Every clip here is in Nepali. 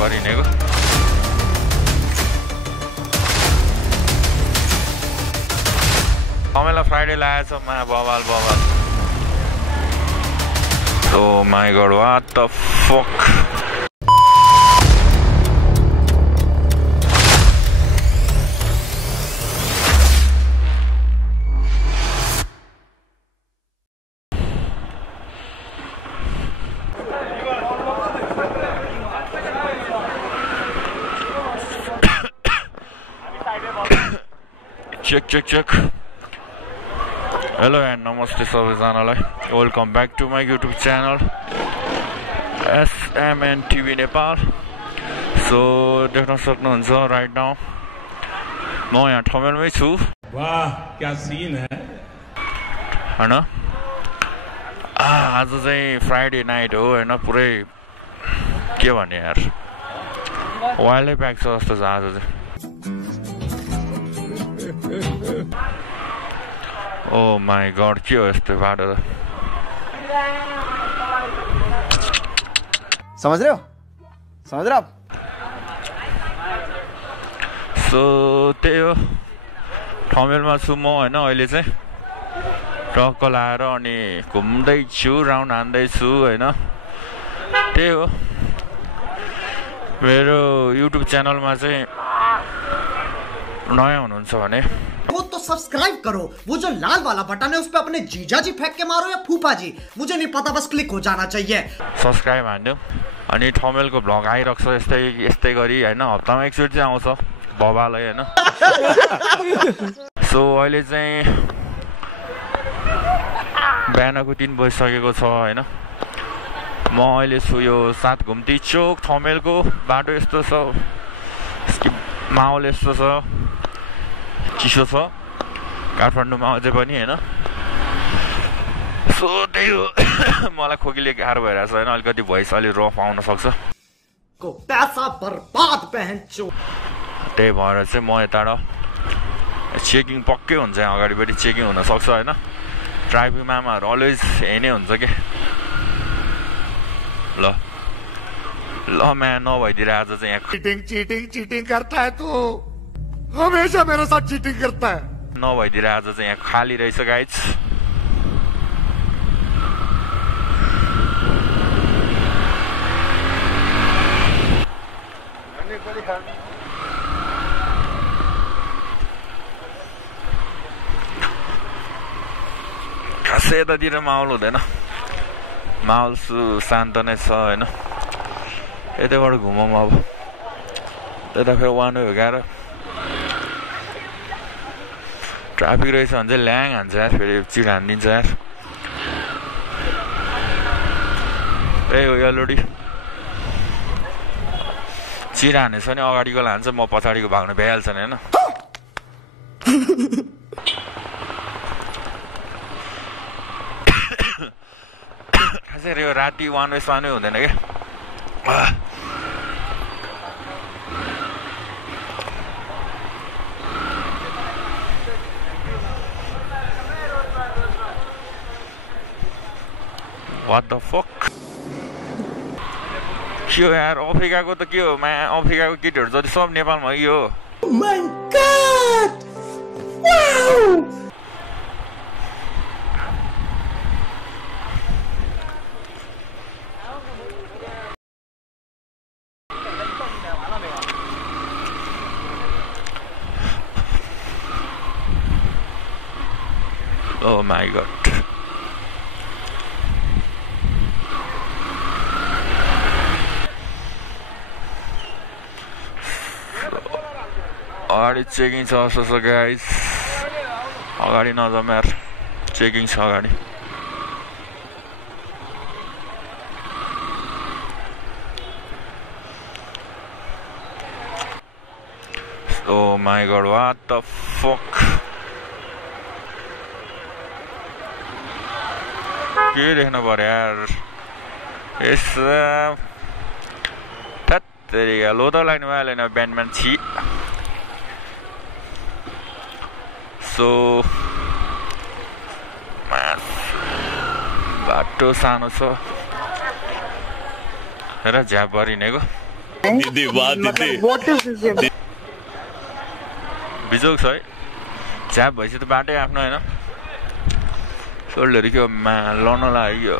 परिनेको कमेला फ्राइडे लागेछ मा बवाल Oh my god, what the fuck? Check. Hello and namaste सबैजनालाई. Welcome back to my YouTube channel SMN TV Nepal. So देख्न सक्नुहुन्छ right now म यहाँ ठमेलमै छु. वाह क्या सीन है हैन आज चाहिँ फ्राइडे नाइट हो हैन पुरै के भन्ने यार वाइल्डै प्याक छ जस्तो छ आज चाहिँ. Oh my god, के हो यस्तो बाटो त समझ रहे हो सो त्यही हो ठमेलमा छु म हैन अहिले चाहिँ ट्रक लाएर अनि घुम्दैछु राउन्ड हान्दैछु हैन त्यही हो मेरो युट्युब च्यानलमा चाहिँ नयाँ हुनुहुन्छ भने वो तो सब्सक्राइब करो. वो जो लाल वाला बटन है उस पे अपने जीजा जी फेंक के मारो या फूफा जी, मुझे नहीं पता, बस क्लिक हो जाना चाहिए. सब्सक्राइब हान्दियो अनि ठमेलको भ्लग आइरहेको छ यस्तै गरी हैन हप्तामा एकचोटि चाहिँ आउँछ बबालै हैन. सो अहिले चाहिँ बिहानको 3 बजिसकेको छ हैन. म अहिले छु यो 7 घुम्ती चोक ठमेलको बाटो यस्तो छ माहौल यस्तो छ चिसो छ काठमाडौँमा अझै पनि हैन. सो त्यही हो मलाई खोकीले गाह्रो भइरहेछ हैन अलिकति भोइस अलि रफ आउन सक्छ को पैसा बर्बाद बहनचो. त्यही भएर चाहिँ म यताबाट चेकिङ पक्कै हुन्छ यहाँ अगाडिपट्टि चेकिङ हुन सक्छ हैन. ट्राफिक मामाहरू अलवेज यही नै हुन्छ के ल म्या नभइदिएर आज चाहिँ यहाँ चीटिंग करता है तू हमेशा मेरे साथ चीटिंग करता है. नभइदिएर आज चाहिँ यहाँ खाली रहेछ गाइज. खासै यतातिर माहौल हुँदैन माहौल शान्त नै छ हैन. यताबाट घुमौँ अब त्यता फेरि वान वे हो गाह्रो ट्राफिक रहेछ भने चाहिँ ल्याङ हान्छ यार फेरि चिड हानिदिन्छ यार. त्यही हो यल्लोडी चिड हानेछ भने अगाडिको लान्छ म पछाडिको भाग्नु भइहाल्छ नि हैन. खासै यो राति वान वे सानै हुँदैन क्या. What the fuck? के हो यार अफ्रिकाको त के हो अफ्रिकाको केटीहरू जति सब नेपालमा यो हो. Oh my god! Wow! Oh my god. अगाडि चेकिङ छ जस्तो छ गाइज अगाडि नजाउँ यार चेकिङ छ अगाडि. Oh my god, what the fuck? के देख्नु पर्यो यार तेरिका लो त लाग्नु भइहालेन ब्यान्डम्यान छि. सो बाटो सानो छ र झ्याप परिनेको दिदी वाह दिदी What is this game? बिजोग छ है च्याप भएपछि त बाटै आफ्नो होइन सोल्डहरू के लाउन लाग्यो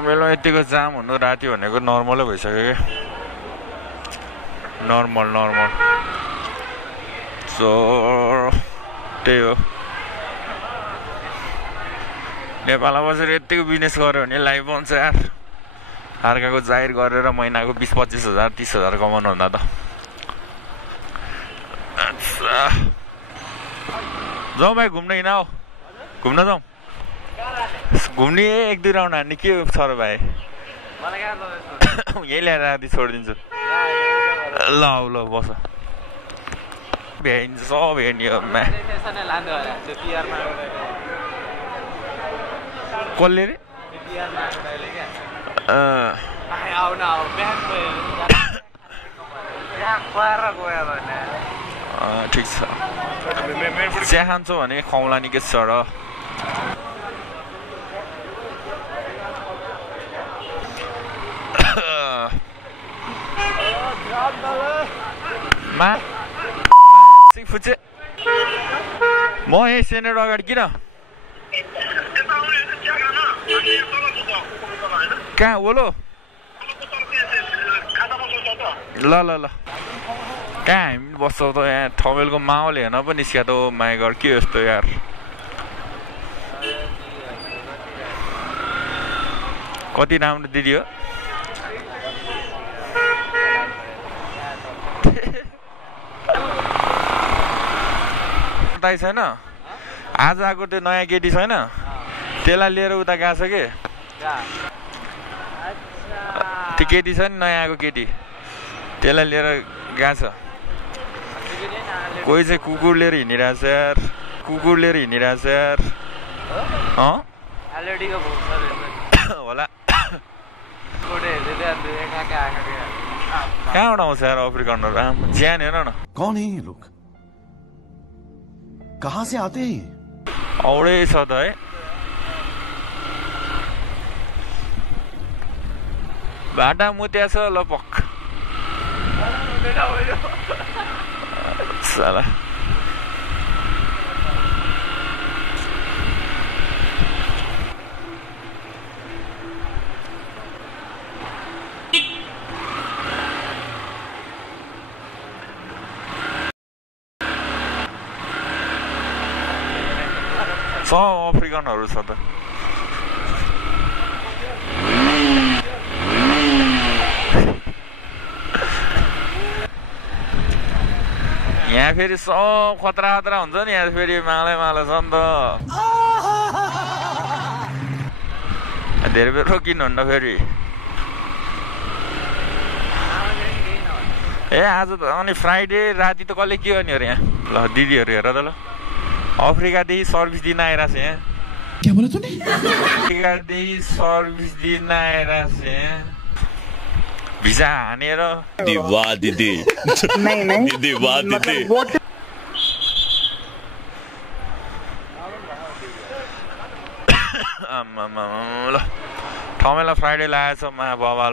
मेलमा यतिको जाम हुनु राति भनेको नर्मलै भइसक्यो क्या नर्मल सो त्यही हो नेपालमा बसेर यतिको बिजनेस गर्यो भने लाइफ बन्छ यार अर्काको जाहिर गरेर महिनाको 20-25 हजार 30 हजार कमाउनु भन्दा त जाउँ भाइ घुम्न हिँड हो घुम्न जाउँ घुम्ने 1-2 राउन्ड हान्ने के छ र भाइ यही ल्याएर राति छोडिदिन्छु ल ल बस भ्याइन्छ सब हेर्ने कसले रे ठिक छ चिया खान्छौ भने खुवाउला नि के छ र फुचे म यही सेनेट अगाडि किन कहाँ ओलो ल ल ल कहाँ हामी बस्छौँ त यहाँ ठमेलको माहौल हेर्न पनि निस्किया त माया घर के यस्तो यार कति राम्रो दिदी हो छैन आज आएको त्यो नयाँ केटी छैन त्यसलाई लिएर उता गएको छ कि त्यो केटी छ नि नयाँ आएको केटी त्यसलाई लिएर गएको छ कोही चाहिँ कुकुर लिएर हिँडिरहेछ यार यार होला कहाँबाट आउँछ यार अफ्रिकनहरू ज्यान हेर न कौन है ये लोग कहाँ से आते हैं औडै छ त है भाटा मुत्या छ ल पक्क साला सब अफ्रिकनहरू छ त यहाँ फेरि सब खतरा हुन्छ नि यहाँ फेरि मालै छ नि त धेरै बेर रोकिनुहुन्न फेरि ए आज त अनि फ्राइडे राति त कसले के गर्ने अरे यहाँ ल दिदीहरू हेर त ल अफ्रिकादेखि सर्भिस दिन आइरहेको छ यहाँ क्या बोला तूने अफ्रिकादेखि सर्भिस दिन आइरहेको छ यहाँ भिजा हानेर वाह दिदी नहीं दिदी वाह दिदी ल ठमेला फ्राइडे लागेछ मा बवाल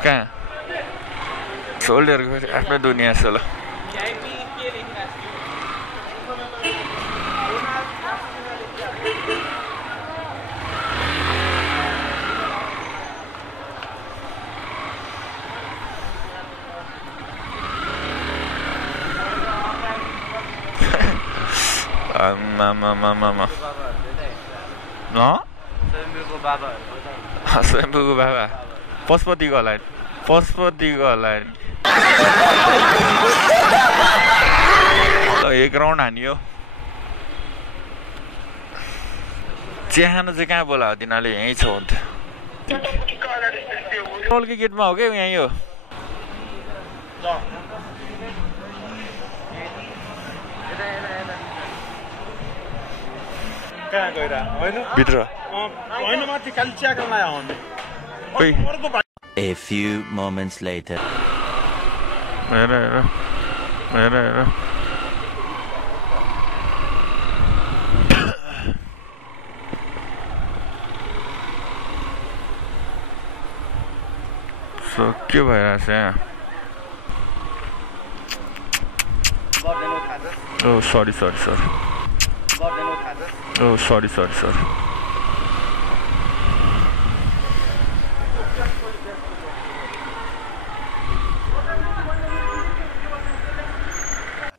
कहाँ सोल्डरको आफ्नै दुनियाँ छ ल स्वयम्भूको बाबा पशुपतिको होला ल एक राउन्ड हानियो चिया खानु चाहिँ कहाँ बोला तिनीहरूले यहीँ छ हुन्थ्यो टोलको गेटमा हो क्या यहीँ हो कहाँ गएर होइन भित्र होइन माथि खालि चिया खान आयो A few moments later. हेर सो के भइरहेछ यहाँ ओ सरी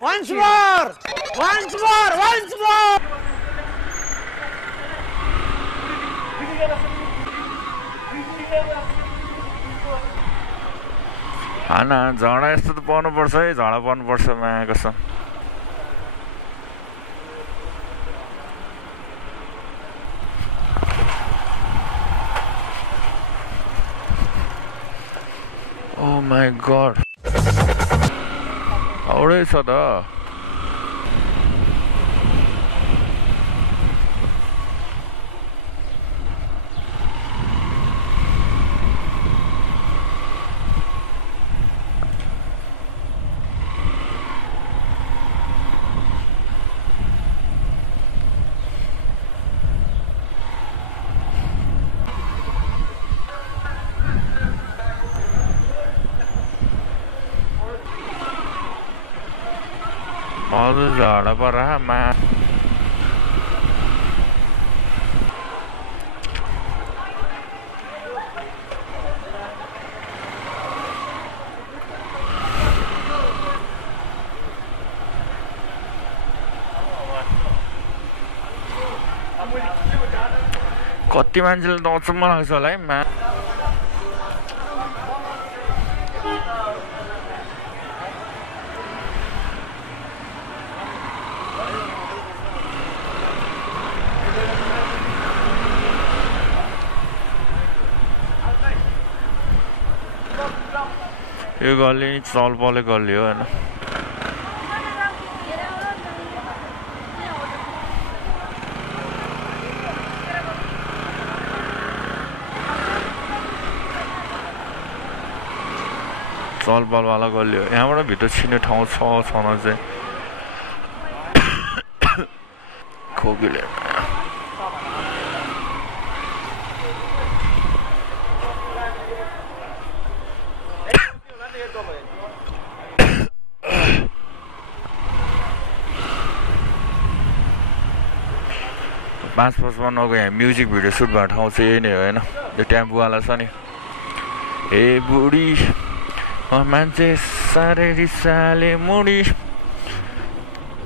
Once more! हाना झडा यस्तो त पर्नुपर्छ है झडा पर्नुपर्छ माया कसम ओ माई गॉड औडै छ त हजुर झडा पर मा कति मान्छेले त अचम्म लाग्छ होला है मा यो गल्ली चलपले गल्ली हो होइन चलपलवाला गल्ली हो यहाँबाट भित्र छिर्ने ठाउँ छ छन चाहिँ खोकीले पाँच पचपन्नको यहाँ म्युजिक भिडियो सुट भएको ठाउँ चाहिँ यही नै हो होइन त्यो टेम्पोवाला छ नि ए बुढी मान्छे साह्रै रिसाले मुडी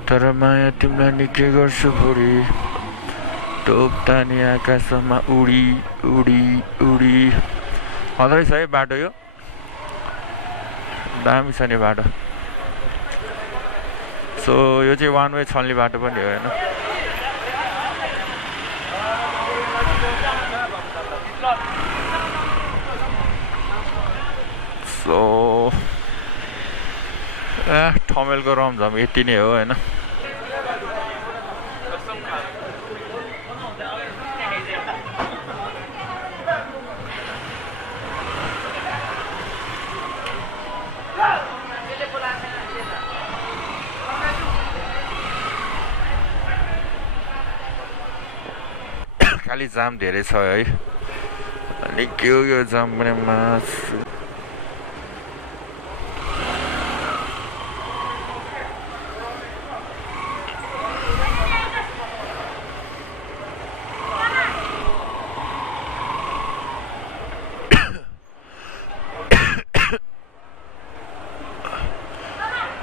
तर माया तिमीलाई निकै गर्छु बुढी टोक्तानी आकाशमा उडी उडी उडी हँदैछ है बाटो यो दामी छ नि बाटो सो यो चाहिँ वान वे छल्ने बाटो पनि हो होइन सो ठमेलको रमझम यति नै हो होइन खालि जाम धेरै छ है अनि के हो यो जाम पनि मासु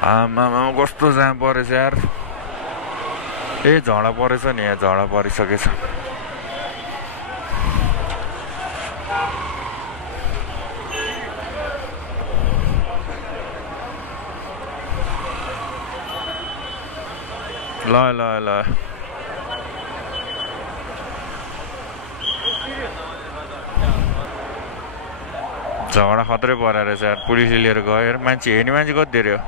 आमा कस्तो जाम परेछ यार ए झडा परेछ नि यहाँ झडा परिसकेछ ल ल ल झगडा खत्रै परेर रहेछ यार पुलिसले लिएर गयो यार मान्छे हेर्ने मान्छे कति धेरै हो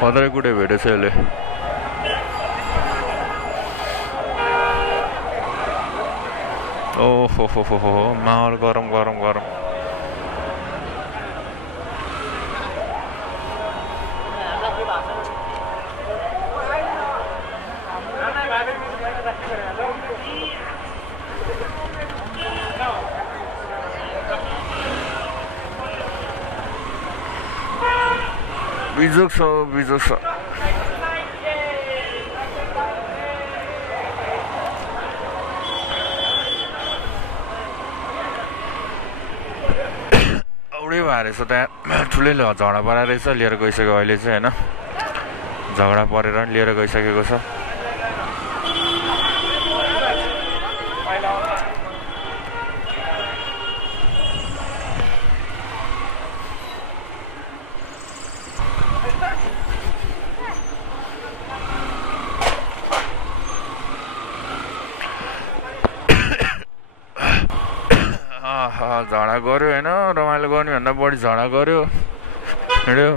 खतरै कुटै भेटेछ यसले ओहो हो माहौल गरम गरम गरम बिजोक छ बिजोक छ औडै भएर रहेछ त्यहाँ ठुलै झगडा परेर रहेछ लिएर गइसक्यो अहिले चाहिँ होइन झगडा परेर लिएर गइसकेको छ झगडा गऱ्यो होइन रमाइलो गर्ने भन्दा बढी झगडा गऱ्यो हिँड्यो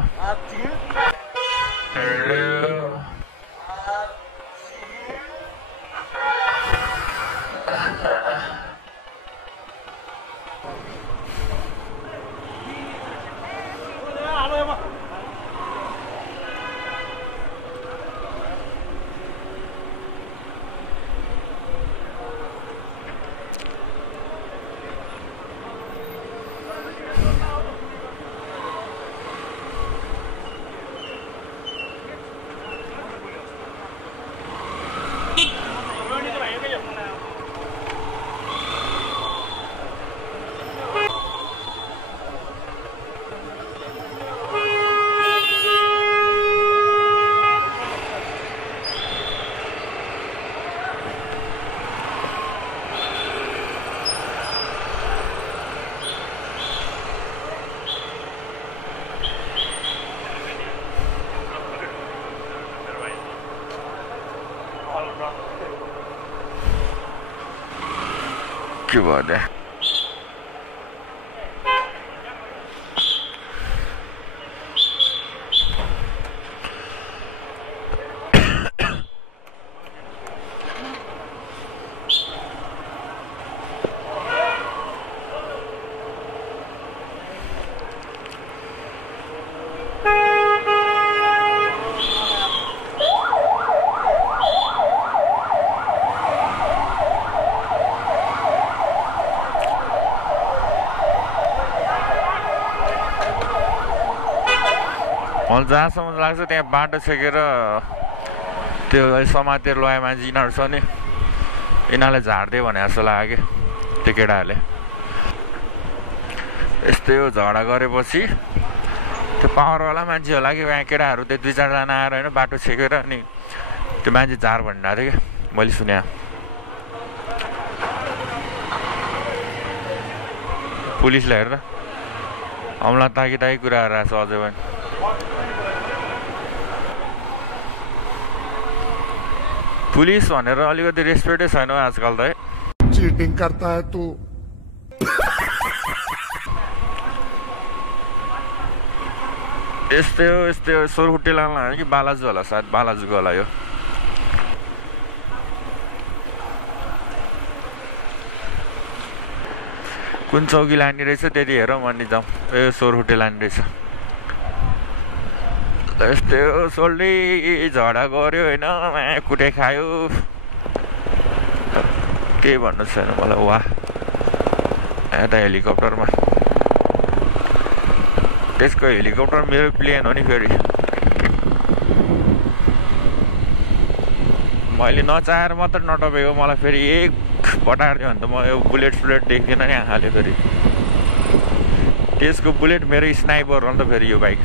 के भयो त्यहाँ मलाई जहाँसम्म लाग्छ त्यहाँ बाटो छेकेर त्यो समातेर लगाए मान्छे यिनीहरू छ नि यिनीहरूलाई झार्दियो भने जस्तो लाग्यो त्यो केटाहरूले यस्तै हो झगडा गरेपछि त्यो पावरवाला मान्छे होला कि यहाँ केटाहरू त्यो 2-4 जना आएर होइन बाटो छेकेर अनि त्यो मान्छे झार भनिरहेको थियो क्या मैले सुने पुलिसलाई हेर्दा हमला ताकी कुरा गरेर छ अझै पनि पुलिस भनेर अलिकति रेस्पेक्टै छैन आजकल त है चीटिंग करता है तू यस्तै हो सोरहुट्टे लान लाग्यो कि बालाजु होला सायद बालाजुको होला यो कुन चौकी लाने रहेछ त्यति हेरौँ अनि जाउँ ए सोरहुट्टे लाने रहेछ यस्तै हो सोल्डी झगडा गऱ्यो होइन कुटे खायो केही भन्नु छैन मलाई वाह यता हेलिकप्टरमा त्यसको हेलिकप्टर मेरो प्लेन हो नि फेरि मैले नचाहेर मात्र नटपेको मलाई फेरि एक पटारिदियो भने त म यो बुलेट देख्दिनँ नि आँखाले फेरि त्यसको बुलेट मेरो स्नाइपर हो नि त फेरि यो बाइक